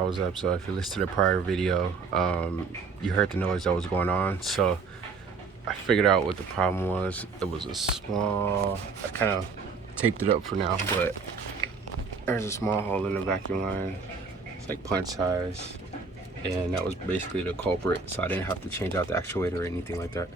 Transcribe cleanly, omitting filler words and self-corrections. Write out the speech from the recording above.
I was up. So if you listen to the prior video, you heard the noise that was going on. So I figured out what the problem was. It was a small, I kind of taped it up for now, but there's a small hole in the vacuum line. It's like punch size, and that was basically the culprit. So I didn't have to change out the actuator or anything like that.